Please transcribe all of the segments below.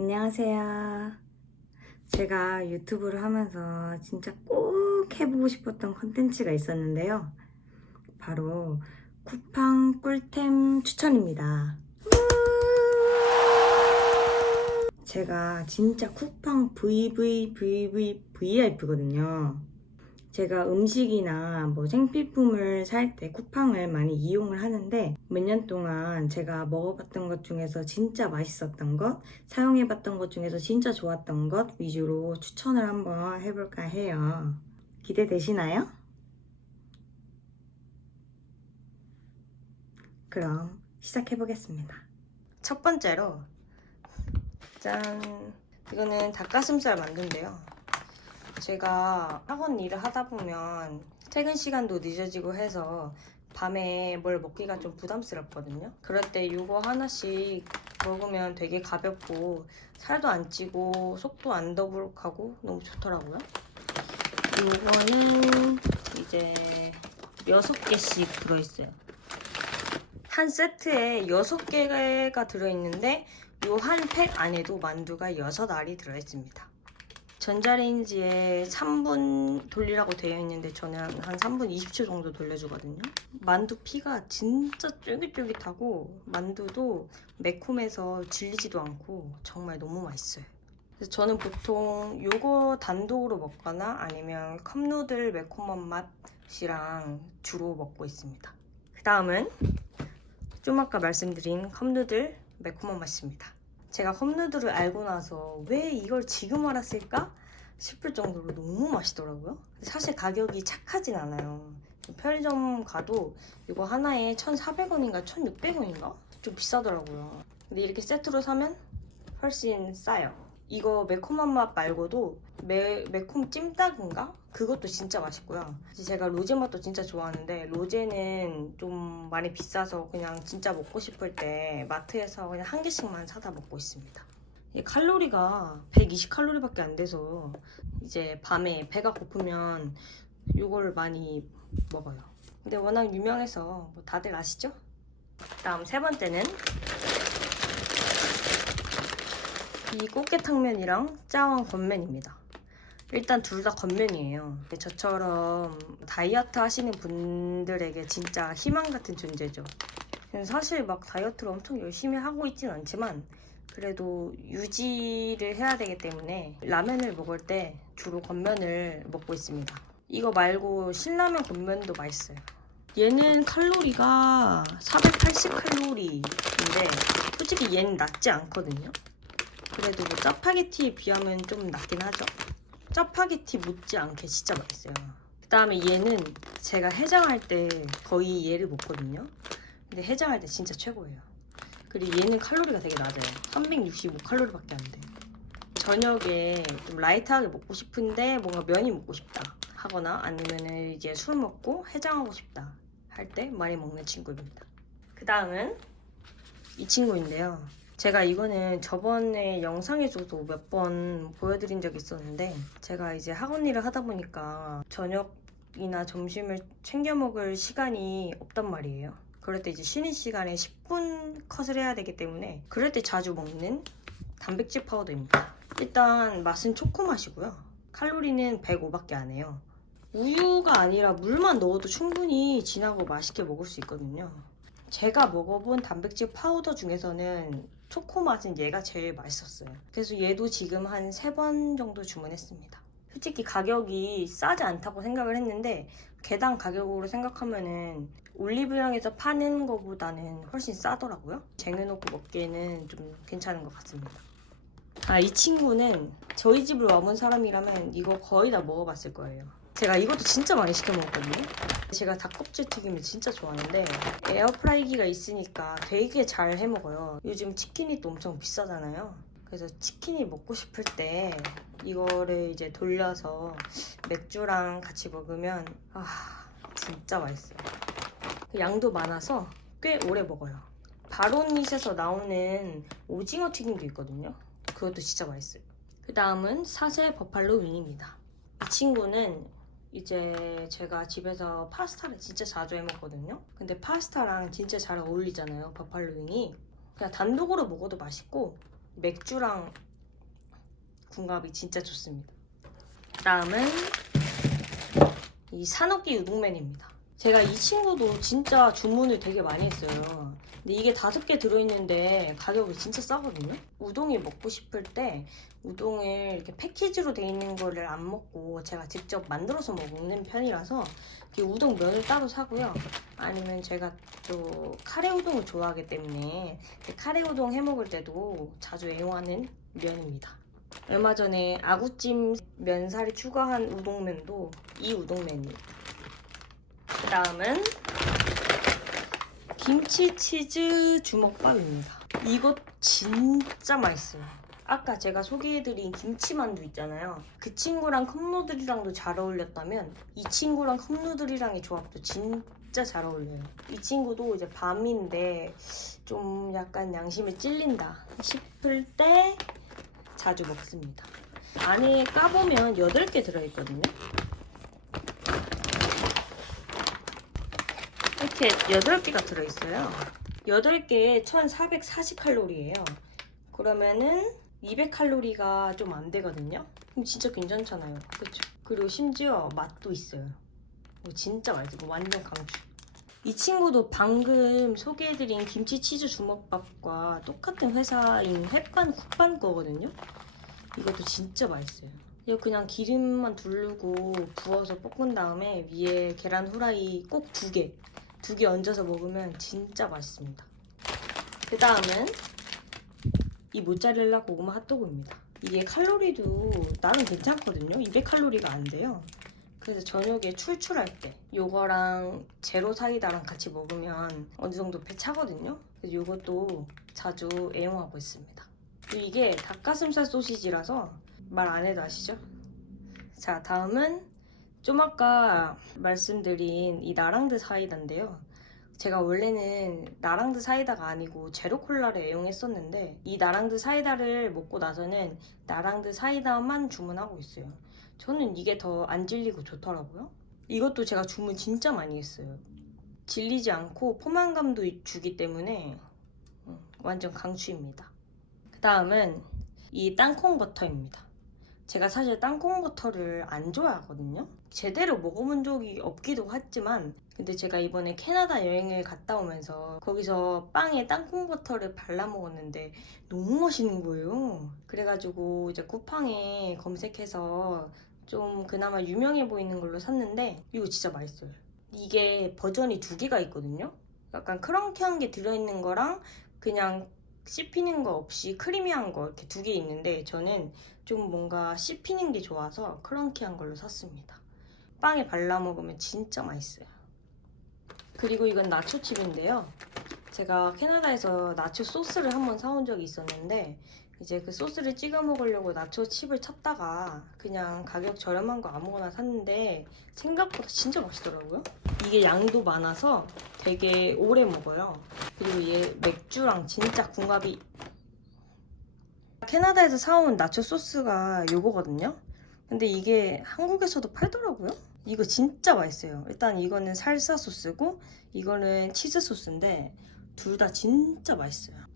안녕하세요. 제가 유튜브를 하면서 진짜 꼭 해보고 싶었던 컨텐츠가 있었는데요. 바로 쿠팡 꿀템 추천입니다. 제가 진짜 쿠팡 VVVV VIP거든요. 제가 음식이나 뭐 생필품을 살 때 쿠팡을 많이 이용을 하는데 몇 년 동안 제가 먹어봤던 것 중에서 진짜 맛있었던 것, 사용해봤던 것 중에서 진짜 좋았던 것 위주로 추천을 한번 해볼까 해요. 기대되시나요? 그럼 시작해보겠습니다. 첫 번째로 짠! 이거는 닭가슴살 만두인데요. 제가 학원 일을 하다 보면 퇴근 시간도 늦어지고 해서 밤에 뭘 먹기가 좀 부담스럽거든요. 그럴 때 이거 하나씩 먹으면 되게 가볍고 살도 안 찌고 속도 안 더부룩하고 너무 좋더라고요. 이거는 이제 6개씩 들어있어요. 한 세트에 6개가 들어있는데 이 한 팩 안에도 만두가 6알이 들어있습니다. 전자레인지에 3분 돌리라고 되어 있는데 저는 한 3분 20초 정도 돌려주거든요. 만두 피가 진짜 쫄깃쫄깃하고 만두도 매콤해서 질리지도 않고 정말 너무 맛있어요. 그래서 저는 보통 요거 단독으로 먹거나 아니면 컵누들 매콤한 맛이랑 주로 먹고 있습니다. 그 다음은 좀 아까 말씀드린 컵누들 매콤한 맛입니다. 제가 컵누들을 알고 나서 왜 이걸 지금 알았을까 싶을 정도로 너무 맛있더라고요. 사실 가격이 착하진 않아요. 편의점 가도 이거 하나에 1,400원인가 1,600원인가? 좀 비싸더라고요. 근데 이렇게 세트로 사면 훨씬 싸요. 이거 매콤한 맛 말고도 매, 매콤 찜닭인가? 그것도 진짜 맛있고요. 제가 로제 맛도 진짜 좋아하는데 로제는 좀 많이 비싸서 그냥 진짜 먹고 싶을 때 마트에서 그냥 한 개씩만 사다 먹고 있습니다. 이 칼로리가 120칼로리밖에 안 돼서 이제 밤에 배가 고프면 이걸 많이 먹어요. 근데 워낙 유명해서 뭐 다들 아시죠? 다음 세 번째는 이 꽃게탕면이랑 짜왕 건면입니다. 일단 둘 다 건면이에요. 저처럼 다이어트 하시는 분들에게 진짜 희망 같은 존재죠. 사실 막 다이어트를 엄청 열심히 하고 있진 않지만 그래도 유지를 해야 되기 때문에 라면을 먹을 때 주로 건면을 먹고 있습니다. 이거 말고 신라면 건면도 맛있어요. 얘는 칼로리가 480칼로리인데 솔직히 얘는 낮지 않거든요. 그래도 뭐 짜파게티에 비하면 좀 낮긴 하죠. 짜파게티 못지않게 진짜 맛있어요. 그 다음에 얘는 제가 해장할 때 거의 얘를 먹거든요. 근데 해장할 때 진짜 최고예요. 그리고 얘는 칼로리가 되게 낮아요. 365칼로리밖에 안 돼. 저녁에 좀 라이트하게 먹고 싶은데 뭔가 면이 먹고 싶다 하거나 아니면은 이제 술 먹고 해장하고 싶다 할 때 많이 먹는 친구입니다. 그 다음은 이 친구인데요. 제가 이거는 저번에 영상에서도 몇 번 보여드린 적이 있었는데 제가 이제 학원 일을 하다 보니까 저녁이나 점심을 챙겨 먹을 시간이 없단 말이에요. 그럴 때 이제 쉬는 시간에 10분 컷을 해야 되기 때문에 그럴 때 자주 먹는 단백질 파우더입니다. 일단 맛은 초코 맛이고요. 칼로리는 105밖에 안 해요. 우유가 아니라 물만 넣어도 충분히 진하고 맛있게 먹을 수 있거든요. 제가 먹어본 단백질 파우더 중에서는 초코 맛은 얘가 제일 맛있었어요. 그래서 얘도 지금 한 세 번 정도 주문했습니다. 솔직히 가격이 싸지 않다고 생각을 했는데 개당 가격으로 생각하면은 올리브영에서 파는 거보다는 훨씬 싸더라고요. 쟁여놓고 먹기에는 좀 괜찮은 것 같습니다. 아, 이 친구는 저희 집을 와본 사람이라면 이거 거의 다 먹어봤을 거예요. 제가 이것도 진짜 많이 시켜 먹었거든요. 제가 닭껍질 튀김을 진짜 좋아하는데 에어프라이기가 있으니까 되게 잘 해 먹어요. 요즘 치킨이 또 엄청 비싸잖아요. 그래서 치킨이 먹고 싶을 때 이거를 이제 돌려서 맥주랑 같이 먹으면 아 진짜 맛있어요. 양도 많아서 꽤 오래 먹어요. 바로닛에서 나오는 오징어 튀김도 있거든요. 그것도 진짜 맛있어요. 그 다음은 사세 버팔로 윙입니다. 이 친구는 이제 제가 집에서 파스타를 진짜 자주 해 먹거든요. 근데 파스타랑 진짜 잘 어울리잖아요. 버팔로 윙이. 그냥 단독으로 먹어도 맛있고 맥주랑 궁합이 진짜 좋습니다. 다음은 이 산업기 우동면입니다. 제가 이 친구도 진짜 주문을 되게 많이 했어요. 근데 이게 다섯 개 들어있는데 가격이 진짜 싸거든요. 우동이 먹고 싶을 때 우동을 이렇게 패키지로 돼 있는 거를 안 먹고 제가 직접 만들어서 먹는 편이라서 이 우동 면을 따로 사고요. 아니면 제가 또 카레 우동을 좋아하기 때문에 그 카레 우동 해 먹을 때도 자주 애용하는 면입니다. 얼마 전에 아구찜 면살이 추가한 우동면도 이 우동면이에요. 그 다음은 김치 치즈 주먹밥입니다. 이거 진짜 맛있어요. 아까 제가 소개해드린 김치만두 있잖아요. 그 친구랑 컵누들이랑도 잘 어울렸다면 이 친구랑 컵누들이랑의 조합도 진짜 잘 어울려요. 이 친구도 이제 밤인데 좀 약간 양심에 찔린다 싶을 때 자주 먹습니다. 안에 까보면 8개 들어있거든요. 이렇게 8개가 들어있어요. 8개에 1440칼로리예요. 그러면은 200칼로리가 좀 안 되거든요. 그럼 진짜 괜찮잖아요. 그쵸? 그리고 심지어 맛도 있어요. 이거 진짜 맛있어. 완전 강추. 이 친구도 방금 소개해드린 김치 치즈 주먹밥과 똑같은 회사인 햇반 국반 거거든요. 이것도 진짜 맛있어요. 이거 그냥 기름만 두르고 부어서 볶은 다음에 위에 계란 후라이 꼭 두 개, 두 개 얹어서 먹으면 진짜 맛있습니다. 그 다음은 이 모짜렐라 고구마 핫도그입니다. 이게 칼로리도 나름 괜찮거든요. 200칼로리가 안 돼요. 그래서 저녁에 출출할 때 요거랑 제로 사이다랑 같이 먹으면 어느 정도 배 차거든요. 그래서 요것도 자주 애용하고 있습니다. 이게 닭가슴살 소시지라서 말 안 해도 아시죠? 자, 다음은 좀 아까 말씀드린 이 나랑드 사이다인데요. 제가 원래는 나랑드 사이다가 아니고 제로 콜라를 애용했었는데 이 나랑드 사이다를 먹고 나서는 나랑드 사이다만 주문하고 있어요. 저는 이게 더 안 질리고 좋더라고요. 이것도 제가 주문 진짜 많이 했어요. 질리지 않고 포만감도 주기 때문에 음, 완전 강추입니다. 그 다음은 이 땅콩 버터입니다. 제가 사실 땅콩 버터를 안 좋아하거든요. 제대로 먹어본 적이 없기도 했지만 근데 제가 이번에 캐나다 여행을 갔다 오면서 거기서 빵에 땅콩 버터를 발라 먹었는데 너무 맛있는 거예요. 그래가지고 이제 쿠팡에 검색해서 좀 그나마 유명해 보이는 걸로 샀는데 이거 진짜 맛있어요. 이게 버전이 두 개가 있거든요. 약간 크런키한 게 들어있는 거랑 그냥 씹히는 거 없이 크리미한 거 이렇게 두 개 있는데 저는 좀 뭔가 씹히는 게 좋아서 크런키한 걸로 샀습니다. 빵에 발라 먹으면 진짜 맛있어요. 그리고 이건 나초칩인데요. 제가 캐나다에서 나초 소스를 한번 사온 적이 있었는데 이제 그 소스를 찍어 먹으려고 나초 칩을 찾다가 그냥 가격 저렴한 거 아무거나 샀는데 생각보다 진짜 맛있더라고요. 이게 양도 많아서 되게 오래 먹어요. 그리고 얘 맥주랑 진짜 궁합이 캐나다에서 사온 나초 소스가 요거거든요. 근데 이게 한국에서도 팔더라고요. 이거 진짜 맛있어요. 일단 이거는 살사 소스고 이거는 치즈 소스인데 둘 다 진짜 맛있어요.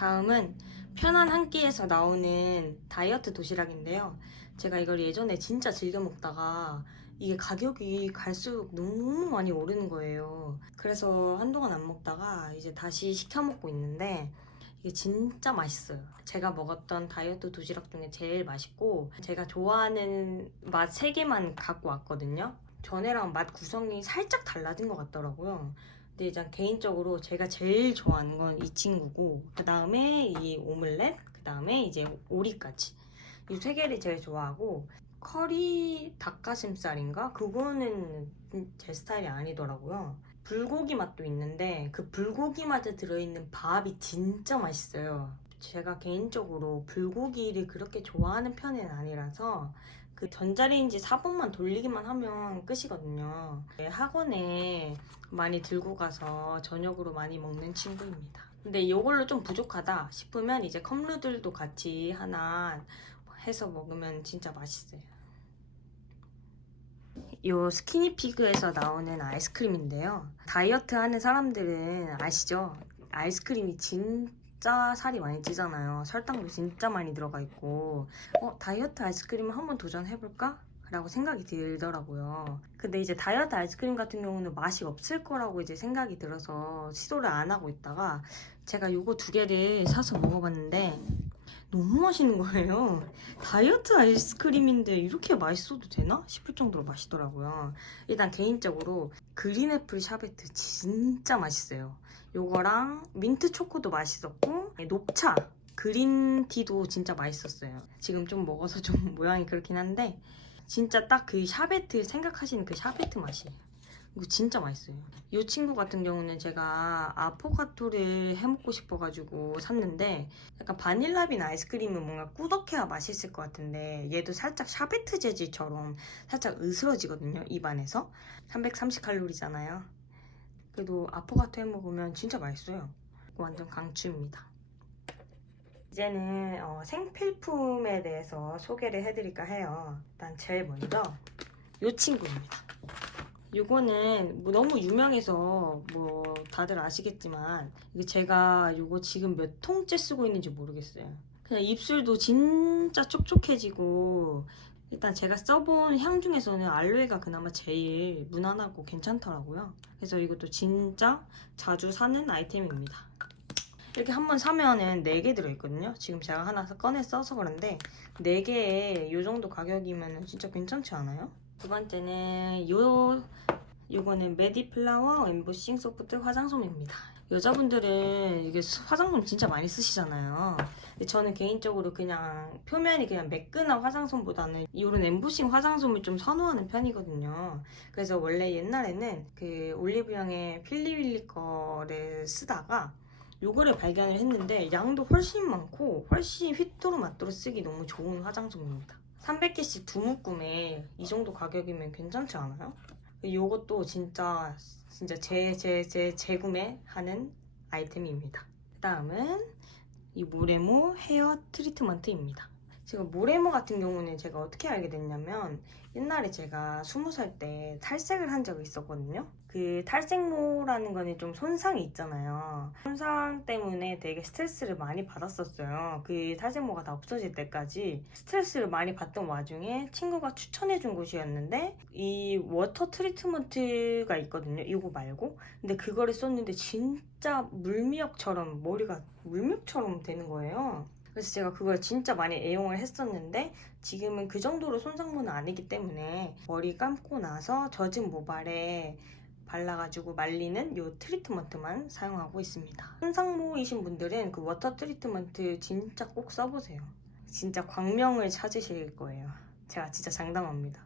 다음은 편한 한 끼에서 나오는 다이어트 도시락인데요. 제가 이걸 예전에 진짜 즐겨 먹다가 이게 가격이 갈수록 너무 많이 오르는 거예요. 그래서 한동안 안 먹다가 이제 다시 시켜 먹고 있는데 이게 진짜 맛있어요. 제가 먹었던 다이어트 도시락 중에 제일 맛있고 제가 좋아하는 맛 3개만 갖고 왔거든요. 전에랑 맛 구성이 살짝 달라진 것 같더라고요. 근데 일단 개인적으로 제가 제일 좋아하는 건 이 친구고 그 다음에 이 오믈렛 그 다음에 이제 오리까지 이 세 개를 제일 좋아하고 커리 닭가슴살인가? 그거는 제 스타일이 아니더라고요. 불고기 맛도 있는데 그 불고기 맛에 들어있는 밥이 진짜 맛있어요. 제가 개인적으로 불고기를 그렇게 좋아하는 편은 아니라서 그 전자레인지 4분만 돌리기만 하면 끝이거든요. 네, 학원에 많이 들고 가서 저녁으로 많이 먹는 친구입니다. 근데 이걸로 좀 부족하다 싶으면 이제 컵누들도 같이 하나 해서 먹으면 진짜 맛있어요. 요 스키니피그에서 나오는 아이스크림인데요. 다이어트 하는 사람들은 아시죠? 아이스크림이 진 짜 살이 많이 찌잖아요. 설탕도 진짜 많이 들어가 있고 어 다이어트 아이스크림 한번 도전해볼까? 라고 생각이 들더라고요. 근데 이제 다이어트 아이스크림 같은 경우는 맛이 없을 거라고 이제 생각이 들어서 시도를 안 하고 있다가 제가 요거 두 개를 사서 먹어봤는데 너무 맛있는 거예요. 다이어트 아이스크림인데 이렇게 맛있어도 되나? 싶을 정도로 맛있더라고요. 일단 개인적으로 그린애플 샤베트 진짜 맛있어요. 요거랑 민트 초코도 맛있었고 녹차 그린티도 진짜 맛있었어요. 지금 좀 먹어서 좀 모양이 그렇긴 한데 진짜 딱 그 샤베트 생각하시는 그 샤베트 맛이에요. 이거 진짜 맛있어요. 이 친구 같은 경우는 제가 아포가토를 해먹고 싶어가지고 샀는데 약간 바닐라빈 아이스크림은 뭔가 꾸덕해야 맛있을 것 같은데 얘도 살짝 샤베트 재질처럼 살짝 으스러지거든요 입안에서 330칼로리잖아요. 그래도 아포가토 해먹으면 진짜 맛있어요. 완전 강추입니다. 이제는 어, 생필품에 대해서 소개를 해드릴까 해요. 일단 제일 먼저 이 친구입니다. 이거는 뭐 너무 유명해서 뭐 다들 아시겠지만 이게 제가 이거 지금 몇 통째 쓰고 있는지 모르겠어요. 그냥 입술도 진짜 촉촉해지고 일단 제가 써본 향 중에서는 알로에가 그나마 제일 무난하고 괜찮더라고요. 그래서 이것도 진짜 자주 사는 아이템입니다. 이렇게 한번 사면은 4개 들어있거든요. 지금 제가 하나 꺼내 써서 그런데 4개에 이 정도 가격이면 진짜 괜찮지 않아요? 두 번째는 요 요거는 메디플라워 엠보싱 소프트 화장솜입니다. 여자분들은 이게 수- 화장솜 진짜 많이 쓰시잖아요. 저는 개인적으로 그냥 표면이 그냥 매끈한 화장솜보다는 이런 엠보싱 화장솜을 좀 선호하는 편이거든요. 그래서 원래 옛날에는 그 올리브영의 필리윌리 거를 쓰다가 요거를 발견을 했는데 양도 훨씬 많고 훨씬 휘뚜루마뚜루 쓰기 너무 좋은 화장솜입니다. 300개씩 두 묶음에 이 정도 가격이면 괜찮지 않아요? 요것도 진짜 진짜 제 제 제 재구매하는 아이템입니다. 다음은 이 모레모 헤어 트리트먼트입니다. 지금 모레모 같은 경우는 제가 어떻게 알게 됐냐면 옛날에 제가 20살 때 탈색을 한 적이 있었거든요. 그 탈색모라는 거는 좀 손상이 있잖아요. 손상 때문에 되게 스트레스를 많이 받았었어요. 그 탈색모가 다 없어질 때까지 스트레스를 많이 받던 와중에 친구가 추천해준 곳이었는데 이 워터 트리트먼트가 있거든요. 이거 말고. 근데 그거를 썼는데 진짜 물미역처럼 머리가 물미역처럼 되는 거예요. 그래서 제가 그걸 진짜 많이 애용을 했었는데 지금은 그 정도로 손상모는 아니기 때문에 머리 감고 나서 젖은 모발에 발라가지고 말리는 이 트리트먼트만 사용하고 있습니다. 손상모이신 분들은 그 워터 트리트먼트 진짜 꼭 써보세요. 진짜 광명을 찾으실 거예요. 제가 진짜 장담합니다.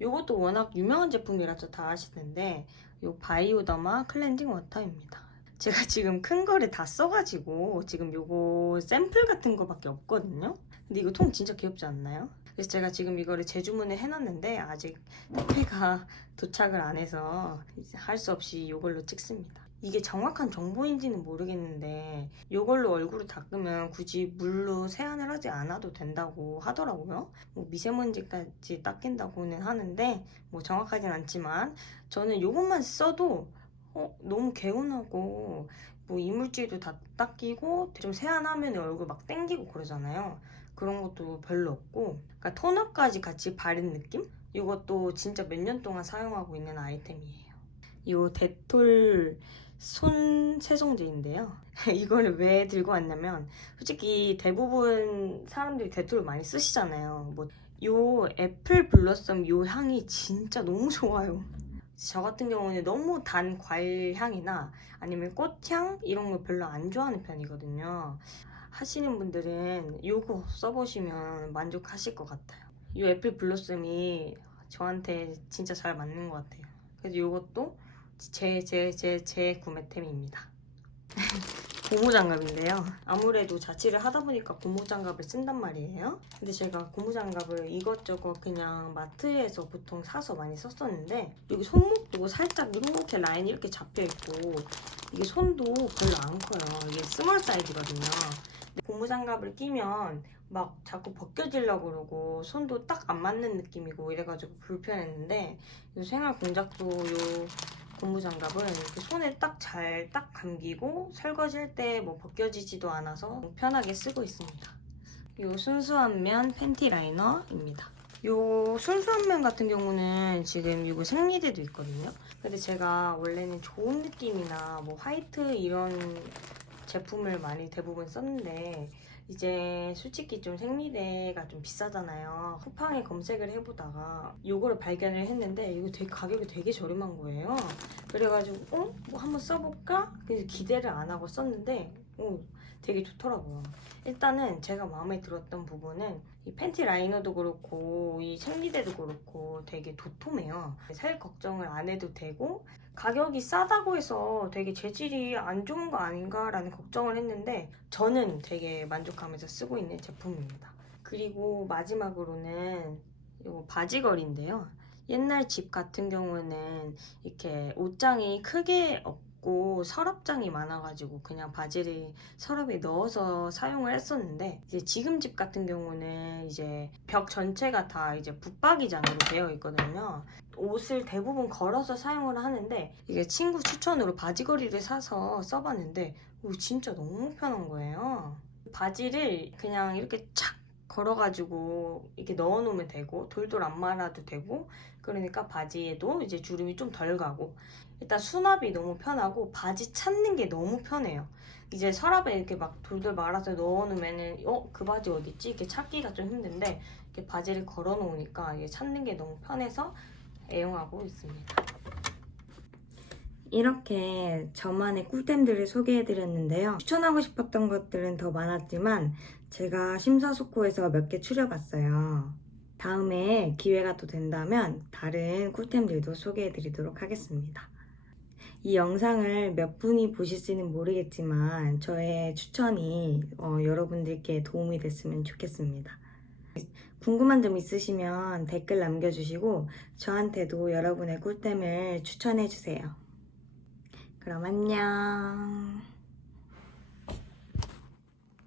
이것도 워낙 유명한 제품이라서 다 아시는데 이 바이오더마 클렌징 워터입니다. 제가 지금 큰 거를 다 써가지고 지금 요거 샘플 같은 거밖에 없거든요. 근데 이거 통 진짜 귀엽지 않나요? 그래서 제가 지금 이거를 재주문을 해놨는데 아직 택배가 도착을 안 해서 할 수 없이 이걸로 찍습니다. 이게 정확한 정보인지는 모르겠는데 이걸로 얼굴을 닦으면 굳이 물로 세안을 하지 않아도 된다고 하더라고요. 뭐 미세먼지까지 닦인다고는 하는데 뭐 정확하진 않지만 저는 이것만 써도 어, 너무 개운하고 뭐 이물질도 다 닦이고 좀 세안 하면 얼굴 막 땡기고 그러잖아요. 그런 것도 별로 없고 그러니까 토너까지 같이 바른 느낌? 이것도 진짜 몇 년 동안 사용하고 있는 아이템이에요. 이 데톨 손 세정제인데요. 이거를 왜 들고 왔냐면 솔직히 대부분 사람들이 데톨을 많이 쓰시잖아요. 뭐 요 애플 블러썸 요 향이 진짜 너무 좋아요. 저 같은 경우는 너무 단 과일 향이나 아니면 꽃향 이런 거 별로 안 좋아하는 편이거든요. 하시는 분들은 이거 써보시면 만족하실 것 같아요. 이 애플 블로썸이 저한테 진짜 잘 맞는 것 같아요. 그래서 이것도 제 제 제 제 구매템입니다. 고무장갑인데요. 아무래도 자취를 하다 보니까 고무장갑을 쓴단 말이에요. 근데 제가 고무장갑을 이것저것 그냥 마트에서 보통 사서 많이 썼었는데 여기 손목도 살짝 이렇게 라인이 이렇게 잡혀 있고 이게 손도 별로 안 커요. 이게 스몰 사이즈거든요. 고무장갑을 끼면 막 자꾸 벗겨지려고 그러고 손도 딱 안 맞는 느낌이고 이래가지고 불편했는데 이 생활 공작도 요 고무장갑은 이렇게 손에 딱잘딱 감기고 설거지할 때 뭐 벗겨지지도 않아서 편하게 쓰고 있습니다. 요 순수한 면 팬티 라이너입니다. 요 순수한 면 같은 경우는 지금 이거 생리대도 있거든요. 근데 제가 원래는 좋은 느낌이나 뭐 화이트 이런 제품을 많이 대부분 썼는데 이제 솔직히 좀 생리대가 좀 비싸잖아요. 쿠팡에 검색을 해보다가 요거를 발견을 했는데 이거 되게 가격이 되게 저렴한 거예요. 그래가지고 어? 뭐 한번 써볼까? 그래서 기대를 안 하고 썼는데 오, 되게 좋더라고요. 일단은 제가 마음에 들었던 부분은 이 팬티 라이너도 그렇고 이 생리대도 그렇고 되게 도톰해요. 살 걱정을 안 해도 되고 가격이 싸다고 해서 되게 재질이 안 좋은 거 아닌가라는 걱정을 했는데 저는 되게 만족하면서 쓰고 있는 제품입니다. 그리고 마지막으로는 이 바지걸이인데요. 옛날 집 같은 경우는 이렇게 옷장이 크게 없고 서랍장이 많아가지고 그냥 바지를 서랍에 넣어서 사용을 했었는데 이제 지금 집 같은 경우는 이제 벽 전체가 다 이제 붙박이장으로 되어 있거든요. 옷을 대부분 걸어서 사용을 하는데 이게 친구 추천으로 바지걸이를 사서 써봤는데 오, 진짜 너무 편한 거예요. 바지를 그냥 이렇게 착 걸어가지고 이렇게 넣어놓으면 되고 돌돌 안 말아도 되고 그러니까 바지에도 이제 주름이 좀 덜 가고 일단 수납이 너무 편하고 바지 찾는 게 너무 편해요. 이제 서랍에 이렇게 막 돌돌 말아서 넣어놓으면은 어 그 바지 어디 있지 이렇게 찾기가 좀 힘든데 이렇게 바지를 걸어놓으니까 이게 찾는 게 너무 편해서 애용하고 있습니다. 이렇게 저만의 꿀템들을 소개해드렸는데요. 추천하고 싶었던 것들은 더 많았지만 제가 심사숙고해서 몇 개 추려봤어요. 다음에 기회가 또 된다면 다른 꿀템들도 소개해드리도록 하겠습니다. 이 영상을 몇 분이 보실지는 모르겠지만 저의 추천이 어, 여러분들께 도움이 됐으면 좋겠습니다. 궁금한 점 있으시면 댓글 남겨주시고 저한테도 여러분의 꿀템을 추천해주세요. 그럼 안녕.